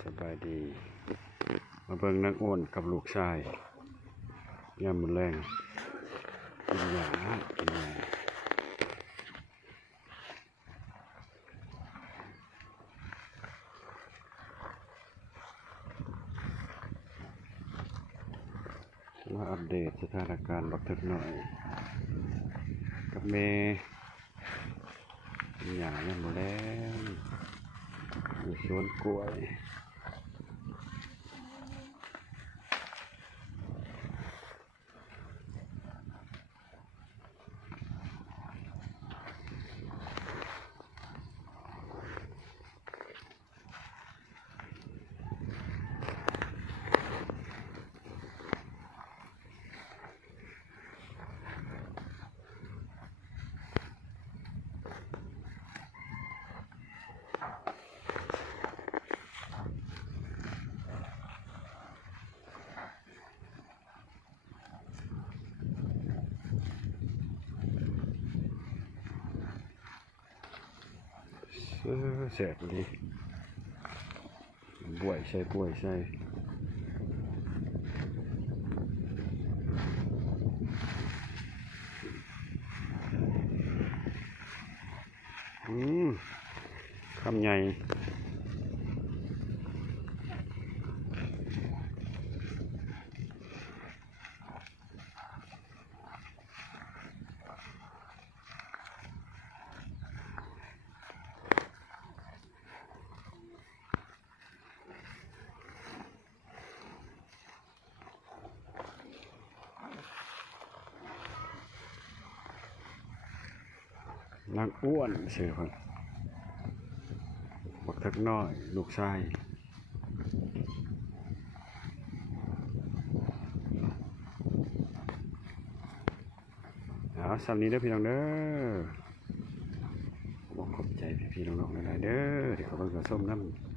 สบายดีมาเบิ่งนักอ้วนกับลูกชายย่ามมื้อแรงกินหญ้ามาอัปเดตสถานการณ์บักทึกหน่อยกับแม่กินหญ้าย่ามมื้อแรงอยู่สวนกล้วยแสบดีป่วยใช่ป่วยใช่คำใหญ่นางอ้วนเสือครับบักทักน้อยลูกชายสำนี้เด้อพี่น้องเด้อบอกขอบใจพี่น้องๆหลายๆเด้อที่เขาเพิ่งมาส้มน้ำ